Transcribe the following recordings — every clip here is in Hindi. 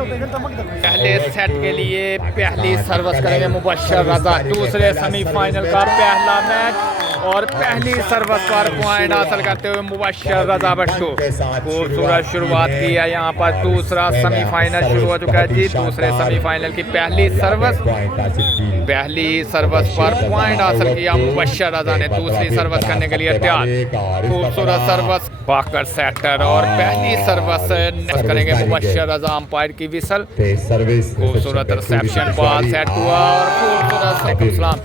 पहले सेट के लिए पहली सर्विस करेंगे मबशर रजा, दूसरे सेमीफाइनल का पहला मैच और पहली सर्विस पर पॉइंट हासिल करते हुए मबशर रज़ावटो खूबसूरत शुरुआत की है। यहाँ पर दूसरा सेमीफाइनल शुरू हो चुका है जी। दूसरे सेमीफाइनल की पहली सर्विस पर पॉइंट हासिल किया मबशर रजा ने। दूसरी सर्विस करने के लिए तैयार, खूबसूरत सर्विस बाकर सेटर और पहली सर्विस करेंगे मबशर रजा। अंपायर की विसल, खूबसूरत रिसेप्शन, बॉल सेट हुआ और खूबसूरत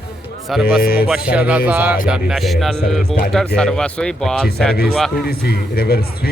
सर्विस मबशर रजा। इंटरनेशनल बूस्टर सर्विस हुई, बॉल सेट हुआ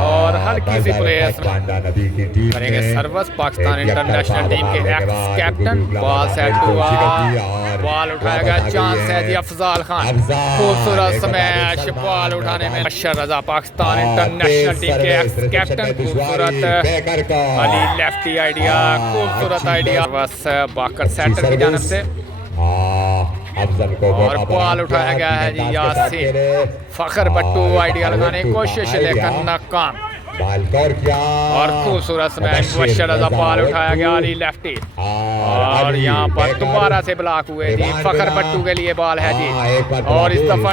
और हल्की सी प्लेस करेंगे सर्विस पाकिस्तान इंटरनेशनल टीम के एक्स कैप्टन। बॉल सेट हुआ, बॉल उठाया गया, चांस है जी अफज़ाल खान, खूबसूरत स्मैश, बॉल उठाने में मबशर रजा पाकिस्तान इंटरनेशनल टीम के एक्स कैप्टन। खूबसूरत अली लेफ्टी आइडिया, खूबसूरत आइडिया बस बाकर सेटर की जानब से और बॉल उठाया गया है जी यसीन। फखर वट्टो आइडिया लगाने की कोशिश लेकिन नाकाम और खूबसूरत स्मैश मबशर रजा। बॉल उठाया गया अली लेफ्टी और यहाँ पर दोबारा से ब्लॉक हुए जी। फखर वट्टो के लिए बॉल है जी और इस दफा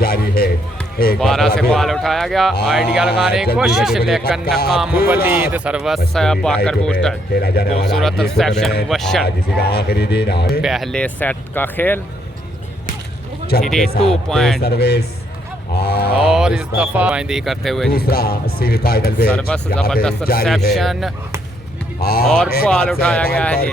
जारी है। 12 से बॉल उठाया गया, आइडिया लगाने की कोशिश लेकिन नाकाम वलीद। सर्विस बाकर बूस्टर, खूबसूरत रिसेप्शन मबशर। पहले सेट का खेल 3-2 पॉइंट और इस दफा करते हुए सर्विस जबरदस्त रिसेप्शन और बॉल उठाया गया है जी।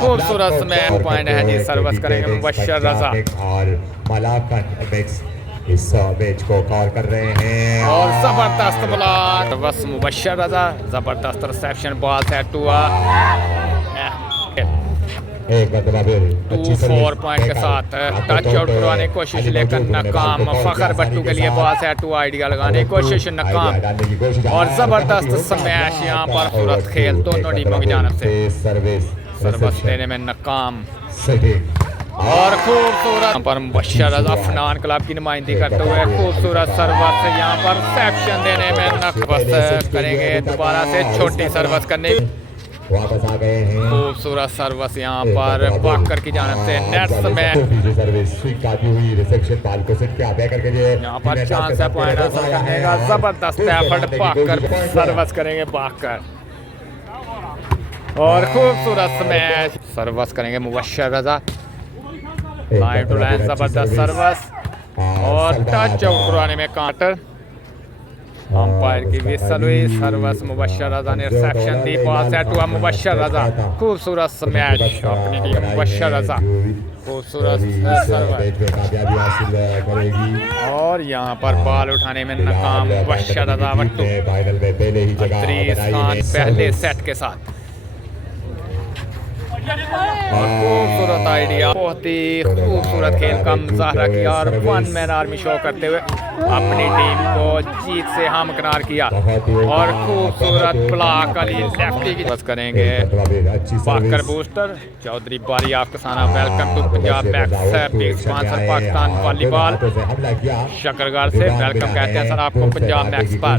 खूबसूरत में पॉइंट है जी। सर्विस करेंगे मबशर रजा और मलाकंद इस मैच को कॉल कर रहे हैं और जबरदस्त ब्लॉक बस मबशर रजा। जबरदस्त रिसेप्शन, बॉल सेट हुआ 2-4 पॉइंट के साथ टच आउट करवाने की कोशिश लेकिन नाकाम। फखर वट्टो के लिए बॉल सेट हुआ, आइडिया लगाने की कोशिश नाकाम और जबरदस्त स्मैश। यहाँ पर खूबसूरत खेल दोनों टीमों की जानब से सर्विस देने में नाकाम और खूबसूरत पर मबशर रजा अफनान क्लब की नुमाइंदगी करते हुए खूबसूरत सर्विस यहाँ पर रिसेप्शन देने में नाकाम करेंगे। दोबारा से छोटी सर्विस करने वापस आ गए हैं, खूबसूरत सर्विस यहाँ पर बाकर की जानब से नेट्स में सर्विस हुई रिसेप्शन बॉल को सेट किया बैकर के लिए। यहाँ पर चांस है पॉइंट हासिल करने का, जबरदस्त एफर्ट बाकर। सर्विस करेंगे बाकर और खूबसूरत मैच सर्विस करेंगे मबशर रजा। लाइन टू लाइन जबरदस्त सर्विस और टच आउट करवाने में काउंटर। अंपायर की विसल हुई, सर्विस मबशर रजा ने रिसेप्शन दी, बॉल सेट हुआ मबशर रजा। खूबसूरत स्मैश अपनी टीम मबशर रजा, खूबसूरत सर्विस और यहाँ पर बॉल उठाने में नाकाम मबशर रज़ावटो। पहले सेट के साथ और खूबसूरत आइडिया, बहुत ही खूबसूरत खेल का मुजाहरा किया और वन मैन आर्मी शो करते हुए अपनी टीम को जीत से हमकिनार किया और खूबसूरत ब्लॉक अली लेफ्टी की बस करेंगे बाकर बूस्टर। चौधरी बारी आपका Sana, welcome to Punjab max big sponsor Pakistan volleyball Shakargar से वेलकम कहते हैं सर आपको पंजाब मैक्स पर।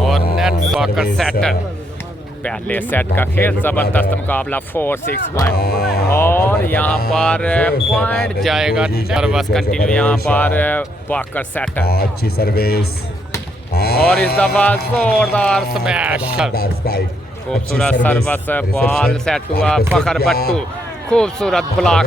और नेट बाकर सेटर। पहले सेट का खेल जबरदस्त मुकाबला 4-6 पॉइंट और यहाँ पर पॉइंट जाएगा। सर्विस कंटिन्यू यहाँ पर बाकर सेटर, अच्छी सर्विस और इस दफा जोरदार स्मैश, खूबसूरत सर्विस, बॉल सेट हुआ फखर वट्टो। खूबसूरत block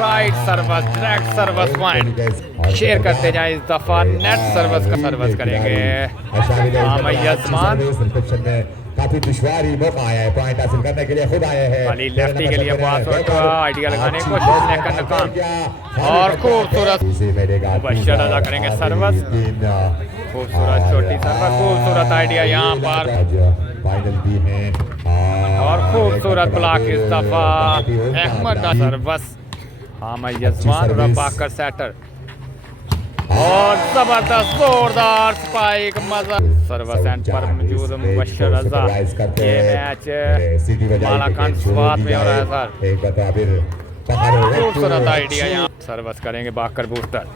right service, direct service point share करते जाएं। इस दफा नेट सर्विस का सर्विस करेंगे यसमान। काफी दुश्वारी मौका आया है पॉइंट हासिल करने के लिए, खुद आए हैं अली लेफ्टी के लिए पास आइडिया लगाने की कोशिश लेकर नाकाम और खूबसूरत मबशर अदा करेंगे सर्विस। खूबसूरत छोटी सर्विस, खूबसूरत आइडिया यहाँ पर फाइनल भी है और खूबसूरत ब्लॉक इस दफा अहमद सर्विस। यसमान और बाकर सेटर और जबरदस्त जोरदार स्पाइक मज़हर सर्विस एंड पर मौजूद मबशर रजा। ये मैच मालाकांड स्वाद में हो रहा है सर। खूबसूरत आइडिया यहाँ सर्विस करेंगे बाकर बूस्टर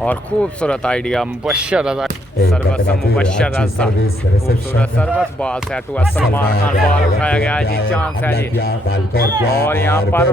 और खूबसूरत आइडिया मबशर रजा सर्विस मबशर रजा। खूबसूरत सर्विस बॉल सेट हुआ सलमान खान बॉल उठाया गया है जी चांस है जी और यहाँ पर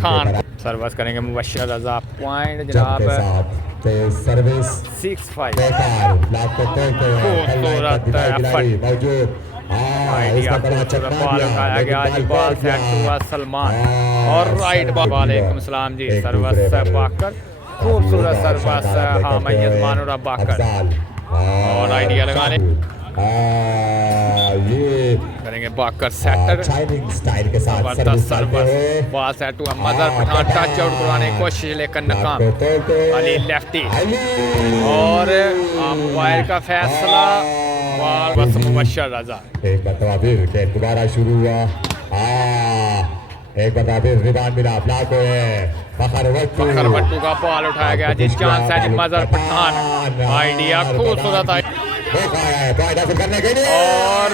खान। सर्विस करेंगे मबशर रजा पॉइंट जनाब 6-5। खूबसूरत आइडिया बॉल उठाया गया जी बॉल सेट हुआ सलमान और राइट बॉल। वालेकुम सलाम जी सर्विस बाकर खूबसूरत सर्विस हाँ मेजबान और बाकर और आइडिया लगाने करेंगे बाकर सेटर जबरदस्त सर्विस बॉल सेट हुआ मज़हर पठान टच आउट करवाने की कोशिश लेकर नाकाम अली लफ्टी और अंपायर का फैसला बस मबशर रजा। एक मरतबा फिर खेल दोबारा शुरू हुआ। एक मरतबा फिर रिबाउंड मिला ब्लॉक है फखर वट्टू का बॉल उठाया गया जिस चांस है मज़हर पठान आइडिया खूबसूरत करने के लिए और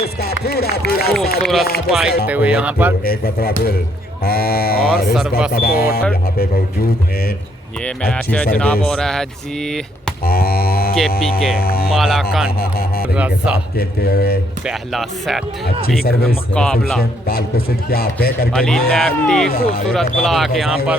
इसका पूरा खूबसूरत स्पाइक होते हुए यहाँ पर एक मरतबा फिर और सर्विस कोर्ट यहाँ पे मौजूद है। ये मैच जनाब हो रहा है जी केपी के मालाकांड रजा पहला सेट बिग मुकाबला अली लफ्टी खूबसूरत ब्लॉक यहाँ पर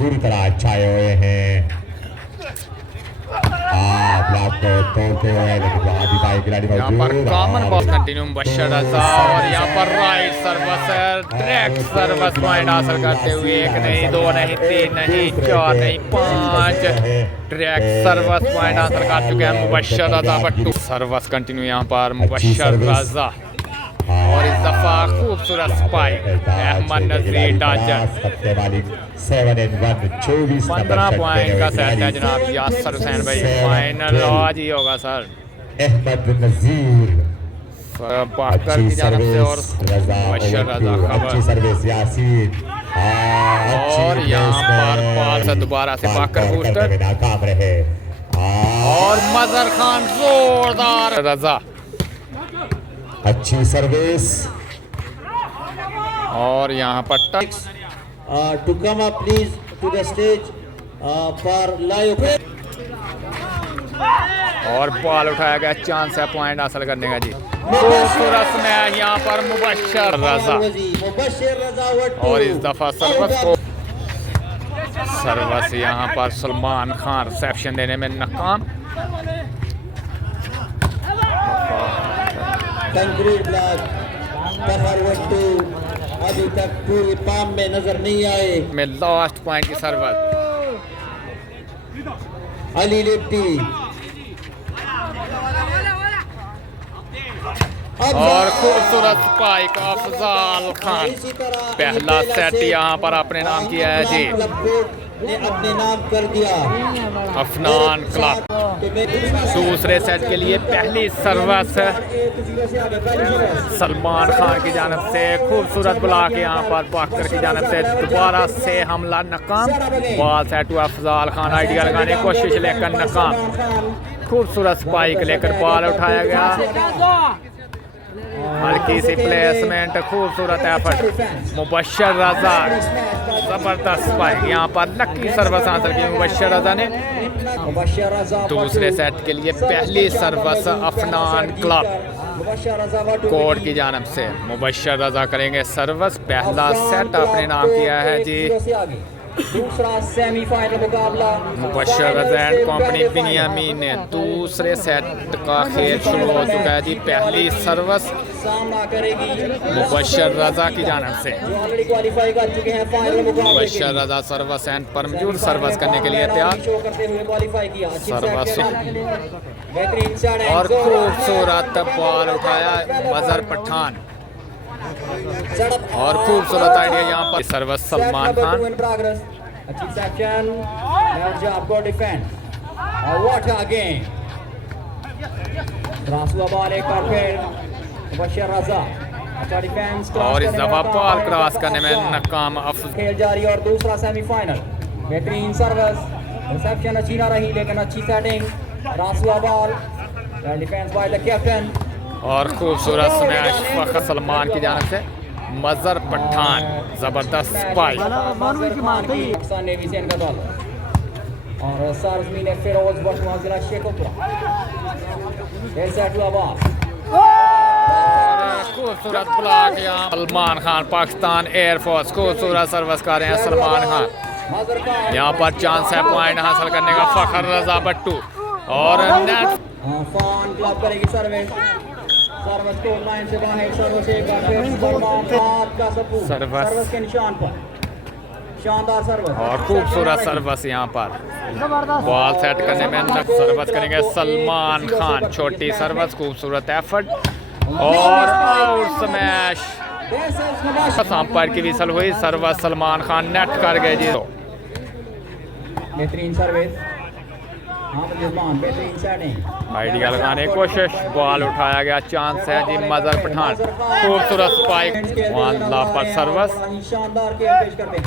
पूरी तरह छाए हुए हैं। ब्लॉक को तोड़ते हुए लेकिन वहाँ भी भाई खिलाड़ी यहाँ पर कॉमन बॉल कंटिन्यू मबशर रजा और यहाँ पर right service direct service point हासिल करते हुए एक नहीं दो नहीं तीन नहीं चार नहीं पाँच डायरेक्ट सर्विस पॉइंट हासिल कर चुके हैं मबशर रजा बट्टू। सर्विस कंटिन्यू यहाँ पर मबशर रजा और इस दफा खूबसूरत स्पाइक अहमद नज़ीर डाजर 15 पॉइंट का सेट है जनाब यासर हुसैन भाई फाइनल आज ही होगा सर। अहमद नज़ीर बाकर की जानिब से और मबशर रजा खबर सर्विस यासीन और यहाँ पर बॉल से दोबारा से बाकर बूस्टर नाकाम रहे और मज़हर खान जोरदार रजा अच्छी सर्विस और यहाँ पर touch to come up please to the stage for live और बॉल उठाया गया चांस है पॉइंट हासिल करने का जी। खूबसूरत मैच यहाँ पर मबशर रजा और इस दफा सर्विस यहाँ पर सलमान खान रिसेप्शन देने में नाकाम। कंक्रीट ब्लॉक फखर वट्टू अभी तक पूरी पाम में नजर नहीं आए में लास्ट पॉइंट की सर्विस अली लिफ्टी और खूबसूरत स्पाइक अफज़ाल खान पहला सेट यहाँ पर अपने नाम किया है जी ने अपने नाम कर दिया अफनान क्लब। दूसरे सेट के लिए पहली सर्विस सलमान खान की जानिब से खूबसूरत ब्लॉक यहाँ पर बाकर की जानिब से दोबारा से हमला नाकाम। बॉल सेट हुआ अफज़ाल खान आइडिया लगाने की कोशिश लेकर नाकाम। खूबसूरत स्पाइक लेकर बॉल उठाया गया हल्की सी प्लेसमेंट खूबसूरत एफर्ट मबशर रजा जबरदस्त स्पाइक यहाँ पर लकी सर्विस हासिल की मबशर रजा ने। दूसरे सेट के लिए पहली सर्विस अफनान क्लब कोड की जानिब से मबशर रजा करेंगे सर्विस। पहला सेट अपने नाम किया है जी दूसरा सेमीफाइनल मुकाबला मबशर एंड कंपनी बिन्यामीन ने दूसरे सेट का खेल शुरू हो चुका है जी। पहली सर्विस सामना करेगी मबशर रजा की जानिब से ऑलरेडी क्वालीफाई कर चुके हैं फाइनल मुकाबले मबशर रजा सर्विस एंड पर मौजूद सर्विस करने के लिए तैयार शो करते हुए क्वालीफाई किया सर्विस बेहतरीन शॉट और खूबसूरत बॉल उठाया मज़हर पट्ठान और खूबसूरत आइडिया यहाँ पर सर्विस सलमान खान अच्छी सेक्शन जॉब को defend what a game cross हुआ बॉल एक बार फिर मबशर रजा अच्छा डिफेंस और इस दफा बॉल क्रॉस करने में नाकाम अफजल। खेल जारी और दूसरा सेमीफाइनल। बेहतरीन सर्विस, रिसेप्शन अच्छी ना रही लेकिन अच्छी सेटिंग, रासुआ ball, defence by the captain. और खूबसूरत स्मैश फखर सलमान की जानिब से मज़हर पट्ठान, जबरदस्त स्पाइक। पाकिस्तान ने यसइन का बॉल और सरजमीन फिरोज बशमा जिला शेखपुरा। फिर सेट हुआ बॉल, खूबसूरत ब्लॉक यहाँ सलमान खान पाकिस्तान एयरफोर्स, खूबसूरत सर्विस कर रहे हैं सलमान खान। मज़हर का यहाँ पर चांस है पॉइंट हासिल करने का फखर रज़ावटो और नेट फान क्लब करेगी सर्विस, सर्विस को लाइन से बाहर, सर्विस एक बार फिर सलमान खान का सपूत, सर्विस के निशान पर शानदार सर्विस और खूबसूरत सर्विस यहाँ पर बॉल सेट करने में सर्विस करेंगे सलमान खान। छोटी सर्विस, खूबसूरत एफर्ट और आउट स्मैश। अंपायर की विसल हुई, सर्विस सलमान खान नेट कर गए जी। बेहतरीन सर्विस, बेहतरीन सेटिंग, आइडिया लगाने की कोशिश, बॉल उठाया गया, चांस है जी मज़हर पठान। खूबसूरत स्पाइक, पर सर्विस, शानदार खेल पेश करते हैं।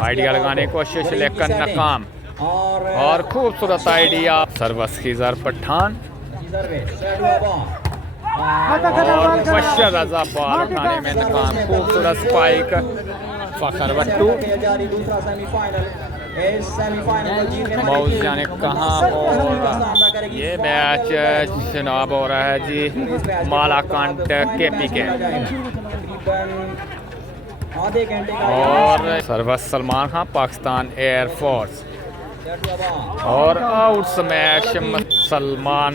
आइडिया लगाने की कोशिश लेकिन नाकाम। और खूबसूरत आइडिया सर्विस खिजर पठान और मबशर रजा बॉल उठाने में नाकाम। खूबसूरत स्पाइक फखर वट्टो, मौज जाने कहाँ होगा ये मैच जनाब हो रहा है जी मालाकांड केपी के। और सर्विस सलमान खान पाकिस्तान एयरफोर्स और आउट स्मैश सलमान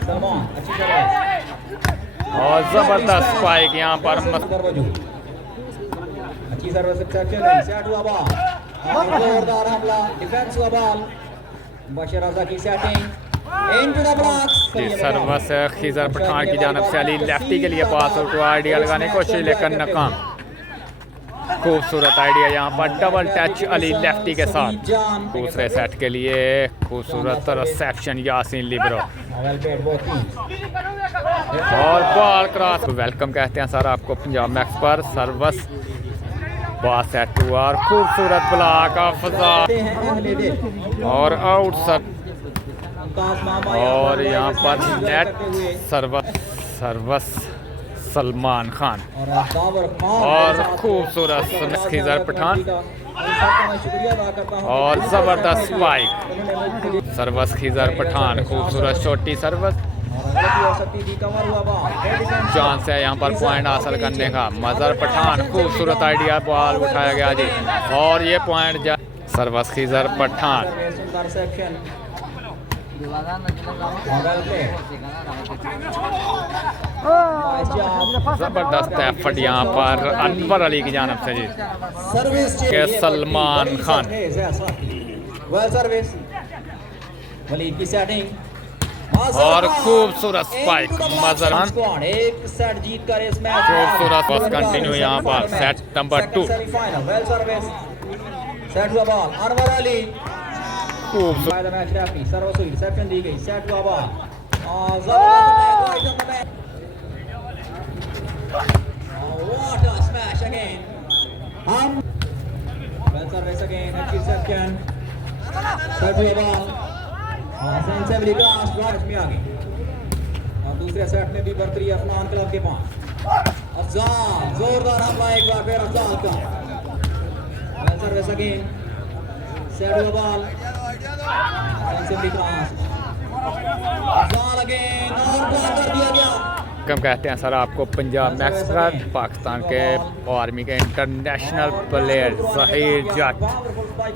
सलमान अच्छी सर्विस और जबरदस्त स्पाइक यहाँ पर अच्छी सर्विस एक्सेप्शन है। सेट हुआ बॉल और जोरदार हमला, डिफेंस हुआ बॉल, मबशर की setting into the blocks. Service Khizar Pathan की जानिब से अली लेफ्टी के लिए पास आउट हुआ, आइडिया लगाने की कोशिश लेकिन नाकाम। खूबसूरत आइडिया यहाँ पर डबल टच अली लेफ्टी के साथ। दूसरे सेट के लिए खूबसूरत रिसेप्शन यासीन लिबरो और बॉल क्रॉस। वेलकम कहते हैं सर आपको पंजाब मैक्स पर। सर्विस बॉल सेट हुआ और खूबसूरत ब्लॉक अफज़ाल और आउट सर। और यहाँ पर नेट सर्विस सलमान खान और खूबसूरत खिजर पठान और जबरदस्त स्पाइक सर्विस खिजर पठान। खूबसूरत छोटी सर्विस, चांस है यहाँ पर पॉइंट हासिल करने का मज़हर पठान। खूबसूरत आइडिया, बॉल उठाया गया जी और ये पॉइंट सर्विस खिजर पठान। जबरदस्त एफर्ट यहाँ पर अनवर अली की जानिब से जी के सलमान खान। वलीद की सेटिंग और खूबसूरत स्पाइक मज़हर। एक सेट जीत कर इस मैच खूबसूरत बस कंटिन्यू यहाँ पर सेट नंबर 2। सेट हुआ बॉल अनवर अली, खूबसूरत मैच रेफरी सर्विस हुई, रिसेप्शन दी गई, सेट हुआ बॉल और जबरदस्त match. What a smash again! Well service again, अच्छी reception, सेट हुआ बॉल सेंसिबली क्रॉस ड्राइव में आ गई और दूसरे सेट में भी बढ़ती अफनान क्लब के पास। अफजाल जोरदार हमला एक बार फिर अफजाल का। वेल सर्विस अगेन, सेट हुआ ball sensibly cross, Afzal again और ब्लॉक कर दिया गया। कम कहते हैं सर आपको पंजाब मैक्स पर। पाकिस्तान के आर्मी के international player Zaheer Jatt,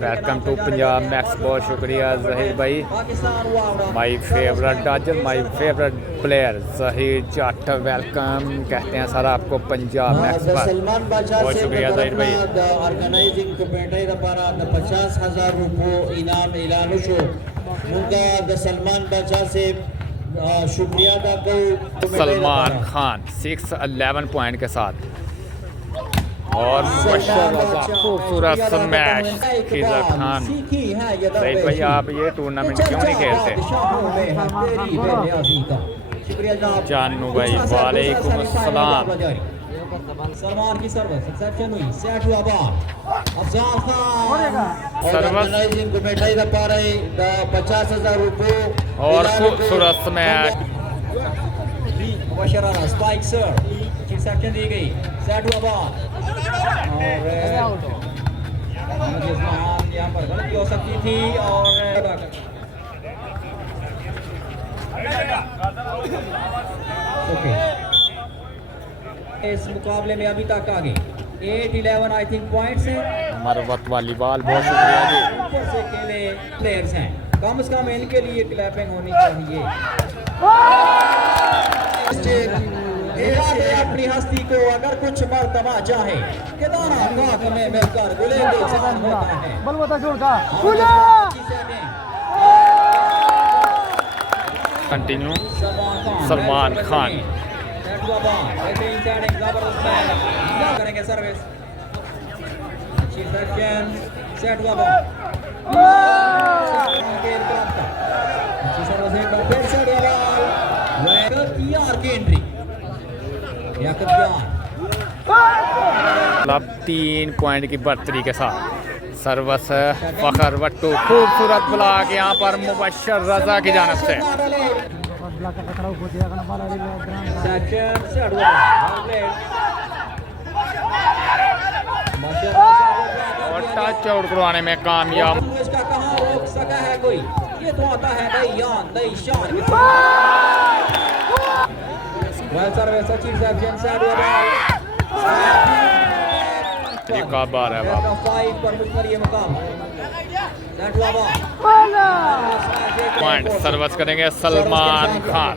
welcome to Punjab Max. बहुत शुक्रिया ज़हीर भाई, my favourite dodger, my favourite player Zaheer Jatt, welcome कहते हैं सर आपको पंजाब मैक्स पर। बहुत शुक्रिया ज़हीर भाई। ऑर्गेनाइजिंग कमेटी द्वारा 50,000 रुपये इनाम ऐलान शो मुंगा द सलमान बादशाह से शुक्रिया अदा करूं। सलमान खान 611 पॉइंट के साथ और मबशर रजा खूबसूरत स्मैश खिजर खान। सईद भाई आप ये टूर्नामेंट क्यों नहीं खेलते? जानू भाई वालेकुम अस्सलाम। सलमान की सर्विस एक्सेप्शन हुई, सेट हुआ बॉल, अफजाल खान ऑर्गेनाइजिंग को मिठाई का पा रहे 50,000 रुपये और खूबसूरत स्मैश मबशर स्पाइक सर एक्सेप्शन दी गई, सेट हुआ बॉल और यहाँ पर गलती हो सकती थी और ओके इस मुकाबले में अभी तक आगे 8-11 आई थिंक पॉइंट्स हैं। मरवत वॉलीबॉल बहुत शुक्रिया जी। ऊपर से खेले प्लेयर्स हैं, कम से कम इनके लिए क्लैपिंग होनी चाहिए। अपनी हस्ती को अगर कुछ मर्तबा चाहे कि दाना खाक में मिलकर गुलेंगे समान होता है। कंटिन्यू सलमान खान करेंगे सर्विस, सेट हुआ क्लब 3 पॉइंट की बढ़तरी के साथ सर्वस फखर वट्टो खूबसूरत ब्लॉक यहाँ पर मबशर रजा की जानिब से और टच आउट करवाने में कामयाब। कहाँ रोक सका है कोई? ये तो आता है बार है पॉइंट सर्विस करेंगे सलमान खान।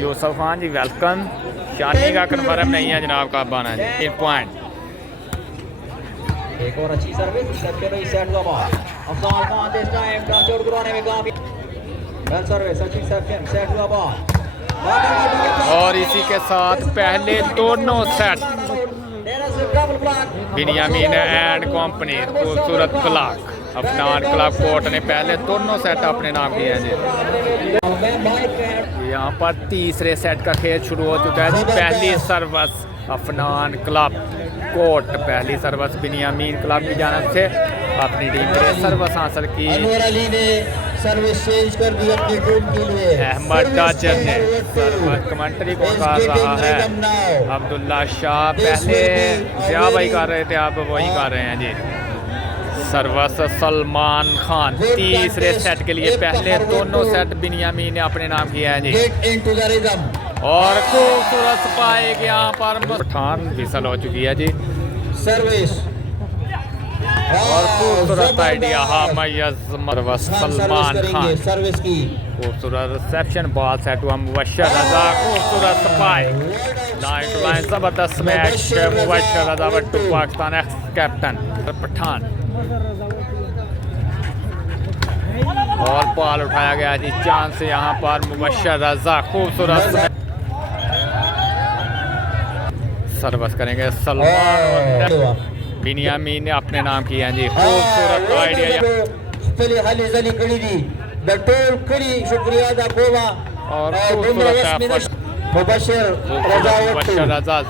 यूसुफ खान जी वेलकम। शानी का कन्फर्म नहीं है जनाब का बाना जी। 3 पॉइंट एक और अच्छी सर्विस रिसेप्शन हुई, सेट हुआ ball Afzal Khan this time touch out करवाने में कामयाब। वेल सर्विस अच्छी रिसेप्शन, सेट हुआ बॉल और इसी के साथ पहले दोनों सेट बिनियामिन एंड कंपनी खूबसूरत ब्लॉक अफनान क्लब कोर्ट ने पहले दोनों सेट अपने नाम किए हैं जी। यहाँ पर तीसरे सेट का खेल शुरू हो चुका है। पहली सर्विस अफनान क्लब कोर्ट, पहली सर्विस बिनियामिन क्लब की जानिब से अपनी टीम के लिए सर्विस हासिल की। अनवर अली ने सर्विस चेंज कर दी अपनी टीम के लिए। अहमद टाचर ने सर्विस कमेंट्री को कर रहा है अब्दुल्ला शाह। पहले जिया भाई कर रहे थे, आप वही कर रहे हैं जी। सर्विस सलमान खान तीसरे सेट के लिए पहले दोनों सेट बिनियामिन ने अपने नाम किया है जी। और खूबसूरत स्पाइक यहाँ पर पट्ठान विसल हो चुकी है जी। सर्विस और खूबसूरत आइडिया सलमान खान सर्विस की खूबसूरत रिसेप्शन बॉल सेट हुआ मबशर रजा खूबसूरत स्पाइक लाइन टू लाइन जबरदस्त मैच मबशर रजा वट्टू पाकिस्तान एक्स कैप्टन पट्ठान। और बॉल उठाया गया जी चांद से यहाँ पर मबशर रजा खूबसूरत सर्विस करेंगे सलमान और बिनियामिन ने अपने नाम किए हैं जी। खूबसूरत आइडिया और मबशर रजा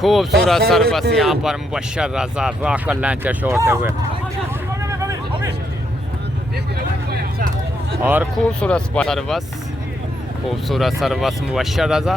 खूबसूरत सर्विस यहाँ पर मबशर रजा रॉकर लॉन्चर छोड़ते हुए और खूबसूरत सर्विस मबशर रजा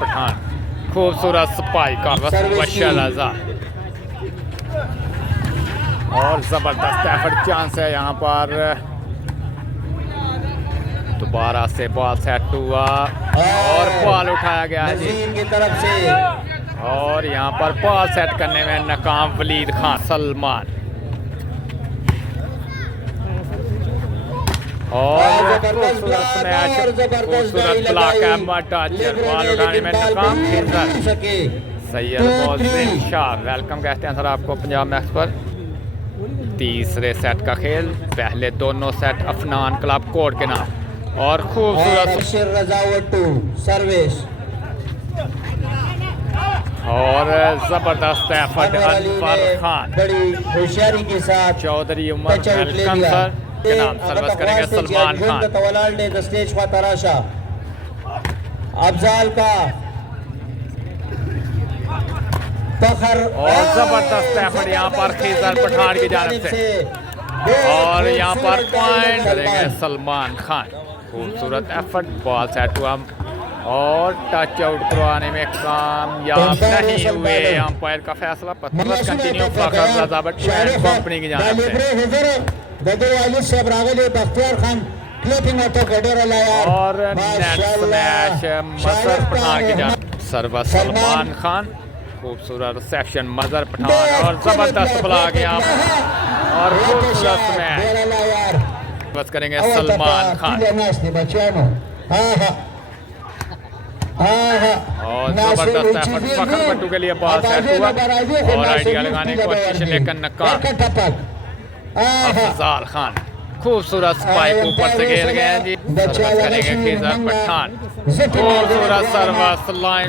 पठान खूबसूरत स्पाइक मबशर रजा और ज़बरदस्त एफर्ट चांस है यहाँ पर। दोबारा से बॉल सेट हुआ और बॉल उठाया गया है जी की तरफ से और यहाँ पर बॉल सेट करने में नाकाम वलीद खान सलमान और खूबसूरत ब्लॉक अहमद टाचर बॉल उठाने में नाकाम सैयद शाह। वेलकम कहते हैं सर आपको पंजाब मैक्स पर। तीसरे सेट का खेल, पहले दोनों सेट अफनान क्लब कोड के नाम और खूबसूरत रज़ावटो सर्विस और जबरदस्त एफर्ट अनवर खान बड़ी होशियारी के साथ चौधरी उमर कंसर के नाम सर्विस करेंगे सलमान खान। स्टेज का तराशा अफजाल का फखर और जबरदस्त एफर्ट यहाँ पर खीजर पठान की जानिब से और यहाँ पर पॉइंट करेंगे सलमान खान। खूबसूरत एफर्ट, बॉल सेट हुआ और टच आउट करवाने में कामयाब नहीं हुए। अंपायर का फैसला पत्थर कंटिन्यू फखर रज़ावटो एंड कंपनी की जानिब से और नेट स्मैश मज़हर पठान की जानिब सर्विस सलमान खान। खूबसूरत रिसेप्शन मज़हर पठान और जबरदस्त ब्लॉक यहाँ और खूबसूरत स्मैश बस करेंगे सलमान खान और जबरदस्त एफर्ट फखर वट्टो के लिए बॉल सेट हुआ और आइडिया लगाने की कोशिश लेकिन नाकाम। अफज़ाल खान खूबसूरत स्पाइक ऊपर से खेल गए हैं जी। सर्विस करेंगे खीजर पठान, खूबसूरत service line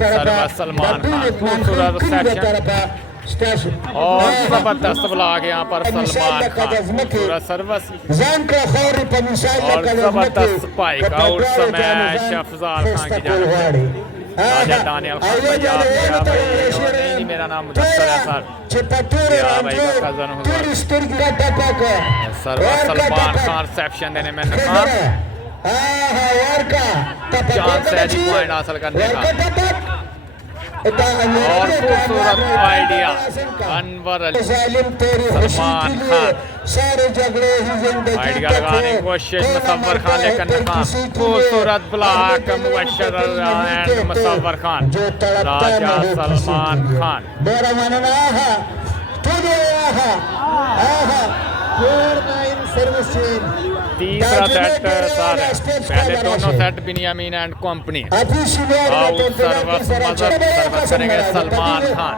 service Salman Khan. खूबसूरत रिसेप्शन और जबरदस्त ब्लॉक यहाँ पर सलमान खान। खूबसूरत सर्विस और जबरदस्त spike out smash Afzal Khan की जानिब से। राजा दानियल खान भाई मेरा नाम मुबशर है सर भाई का कज़न हूँ। सर्विस सलमान खान रिसेप्शन देने में नाकाम, चांस है जी पॉइंट हासिल करने का और खूबसूरत आइडिया अनवर सलमान खान आइडिया लगाने की कोशिश मसवर खान लेकिन नाकाम। खूबसूरत ब्लॉक मबशर एंड मसवर खान राजा सलमान खान। तीसरा सेट सार है, पहले दोनों set Benjamin and company out service Mazhar service करेंगे सलमान खान।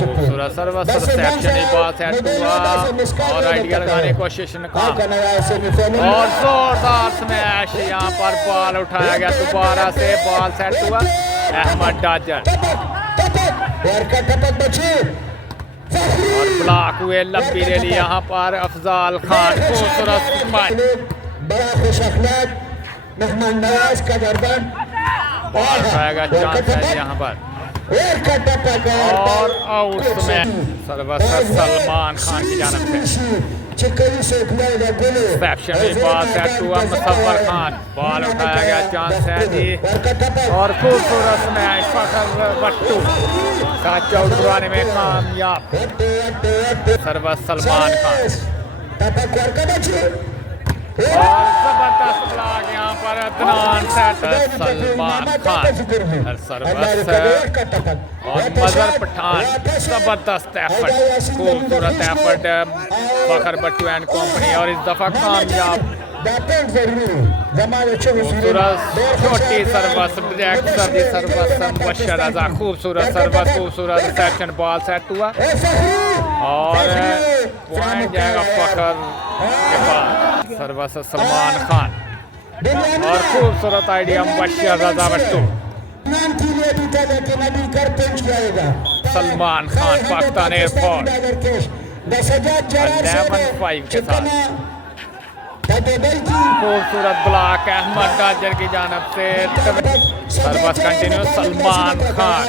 खूबसूरत सर्विस रिसेप्शन बॉल सेट हुआ और आइडिया लगाने की कोशिश नाकाम और जोरदार स्मैश यहाँ पर बॉल उठाया गया दोबारा से बॉल सेट हुआ। अहमद डाजर और ब्लॉक हुए लंबी रैली यहाँ पर अफज़ाल खान। खूबसूरत बड़ा खुश अखलाक मेहमान नवाज का दरबान बॉल उठाएगा चांस है यहाँ पर और आउट में सर्विस सलमान खान की जानिब से। रिसेप्शन में बॉल सेट हुआ मसवर खान, बॉल उठाया गया चांस है जी और खूबसूरत स्मैश फखर वट्टो टच आउट करवाने में कामयाब सर्विस सलमान खान और जबरदस्त ब्लॉक यहाँ पर अदनान सेट सलमान खान। सर्विस और मज़हर पठान जबरदस्त एफर्ट, खूबसूरत effort Fakhar Watto and company और इस दफ़ा कामयाब। खूबसूरत छोटी सर्विस ब्रेक सर्दी सर्विस मबशर रज़ा। खूबसूरत सर्विस, खूबसूरत रिसेप्शन बॉल सेट हुआ और पॉइंट जाएगा फखर के पास। सर्विस सलमान खान और खूबसूरत आइडिया मबशर रज़ावटो सलमान खान पाकिस्तान एयरफोर्स 11-5 के साथ। खूबसूरत ब्लॉक अहमद डाजर की जानिब से service continue Salman Khan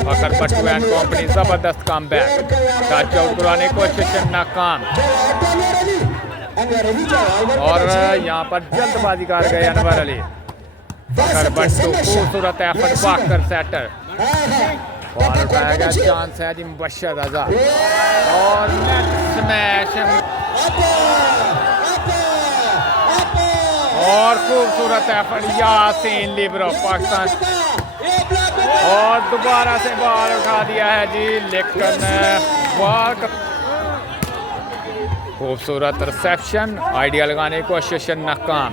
Fakhar Watto and company जबरदस्त कम बैक टच आउट कराने की कोशिश नाकाम और यहाँ पर जल्दबाजी कर गए अनवर अली। फखर वट्टो खूबसूरत एफर्ट बाकर सेटर बॉल उठाया गया चांस है जी मबशर रज़ा और नेट स्मैश और खूबसूरत एफर्ट यसीन लिबरो पाकिस्तान और दोबारा से बॉल उठा दिया है जी लेकिन बॉल खूबसूरत रिसेप्शन आइडिया लगाने की कोशिश नाकाम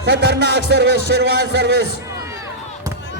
खतरनाक service शेरवान service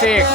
6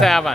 7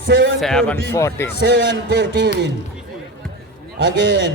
7-14 again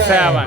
7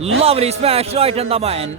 lovely smash right in the main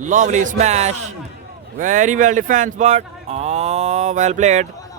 lovely smash very well defense but well played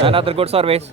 another good service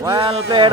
well played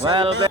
well played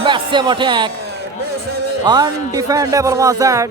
massive attack undefendable was that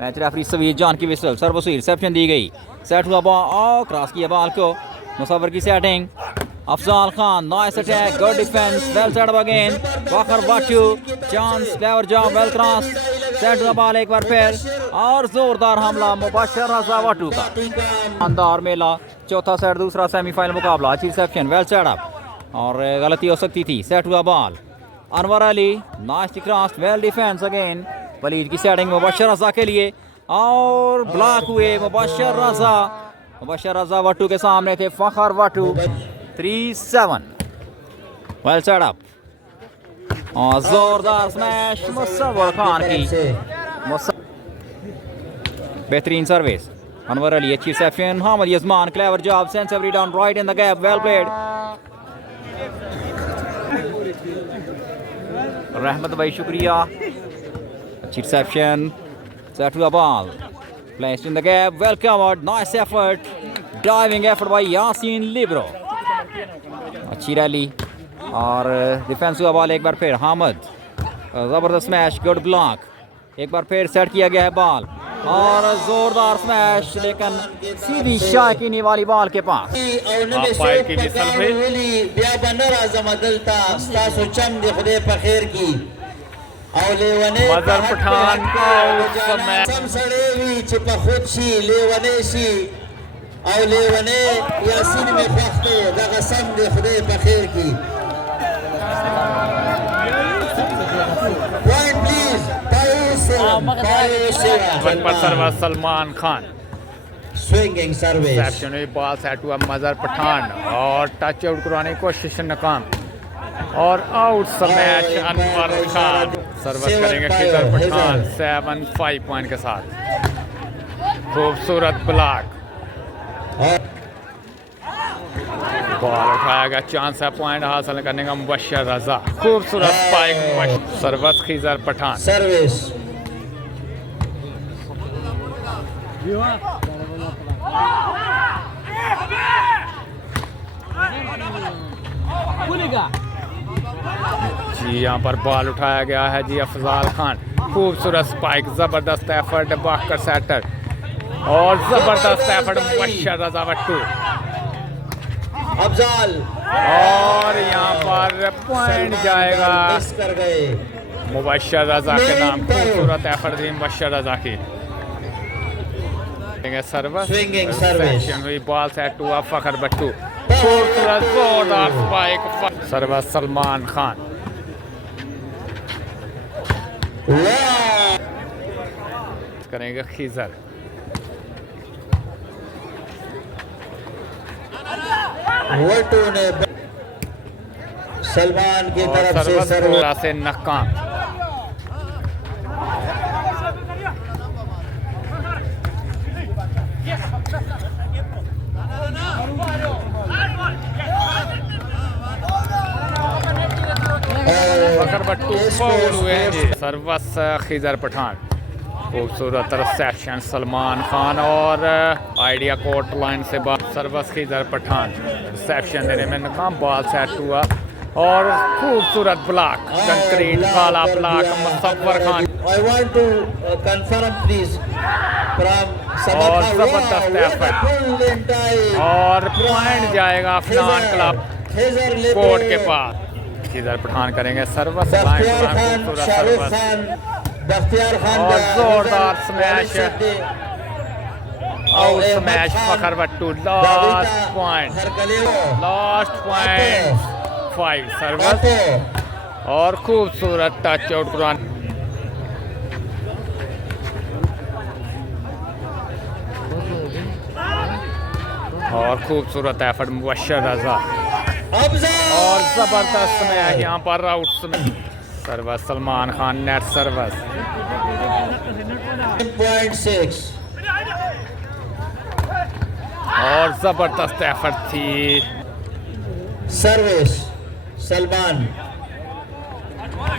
match referee Saveer Jan की विसल, सर्वोसी रिसेप्शन दी गई, सेट हुआ बॉल और क्रॉस किया बॉल को, मसवर की setting, Afzal Khan, nice attack, good defence, well set up again, Fakhar Watto, chance, clever job, well cross, set हुआ बॉल एक बार फिर और जोरदार हमला मबशर रज़ावटो का, शानदार मेला, चौथा सेट दूसरा सेमीफाइनल मुकाबला, अच्छी रिसेप्शन, वेल सेट अप और गलती हो सकती थी, सेट हुआ ball, Anwar Ali, nice cross, well defence again, Waleed की सेटिंग मबशर रज़ा के लिए और ब्लॉक हुए मबशर रज़ावटो के सामने थे फखर वाटो, 3-7, वेल सेट अप और जोरदार स्मैश मसवर खान की, बेहतरीन सर्विस, अनवर अली, अच्छी रिसेप्शन, अहमद यजमान, clever job, sensibly down right in the gap, well played, Rahmat भाई शुक्रिया, अच्छी रिसेप्शन, सेट हुआ ball, placed in the gap, well covered, nice effort, diving effort by Yasin libero, अच्छी रैली और डिफेंस हुआ बॉल एक बार फिर, अहमद, ज़बरदस्त स्मैश, गुड ब्लॉक, एक बार फिर सेट किया गया है बॉल और जोरदार स्मैश, लेकिन सीधी शायकीनी वाली बॉल के पास, मज़हर पठान यसीन में फख्ते दगा सम दे खुदे बखैर की point please service Salman Khan, swinging service, reception हुई, बॉल सेट हुआ मज़हर पठान और टच आउट करवाने की कोशिश नाकाम और out smash Anwar Khan, service करेंगे खिजर पठान 7-5 पॉइंट के साथ, खूबसूरत ब्लॉक, बॉल उठाया गया, चांस है पॉइंट हासिल करने का मबशर रज़ा, खूबसूरत spike, service Khizar Pathan, service जी यहाँ पर बॉल उठाया गया है जी अफज़ाल खान, खूबसूरत स्पाइक, ज़बरदस्त एफर्ट बाकर सेटर और ज़बरदस्त एफर्ट मबशर रज़ावटो, अफज़ाल और यहाँ पर पॉइंट जाएगा कर गए मबशर रज़ा के नाम, खूबसूरत एफर्ट दी मबशर रज़ा की, सर्विस स्विंगिंग सर्विस हुई, बॉल सेट हुआ फखर वाटो, खूबसूरत जोरदार स्पाइक, सर्विस सलमान खान, करेंगे खिजर, वाटो ने सलमान की तरफ से सर्विस से नाकाम, फखर वाटो फाउल हुए हैं, सर्विस खिजर पठान, खूबसूरत रिसेप्शन सलमान खान और आइडिया कोर्ट लाइन से बात, सर्विस खिजर पठान, रिसेप्शन देने में नाकाम, बॉल सेट हुआ और खूबसूरत ब्लॉक, कंक्रीट काला block Maswar Khan, I want to confirm please from और जबरदस्त एफर्ट और पॉइंट जाएगा अफनान क्लब कोर्ट के पास, खिजर पठान करेंगे सर्विस, और जोरदार स्मैश और स्मैश फखर वाटो, लास्ट पॉइंट 5 सर्विस और खूबसूरत टच आउट करवाने, और खूबसूरत एफर्ट मबशर रज़ा और जबरदस्त में यहाँ पर आउट में service Salman Khan, net service 6 और जबरदस्त एफर्ट थी, सर्विस सलमान,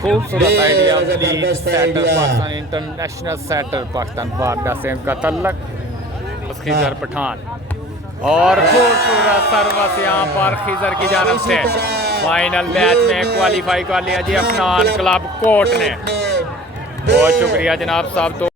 खूबसूरत आइडिया, जबरदस्त setter idea, Pakistan international setter Pakistan बागडा से इनका तल्लक, खिजर पठान और खूबसूरत सर्विस यहाँ पर खिजर की जानब से फाइनल मैच में क्वालिफाई कर लिया जी अफनान क्लब कोर्ट ने, बहुत शुक्रिया जनाब साहब। तो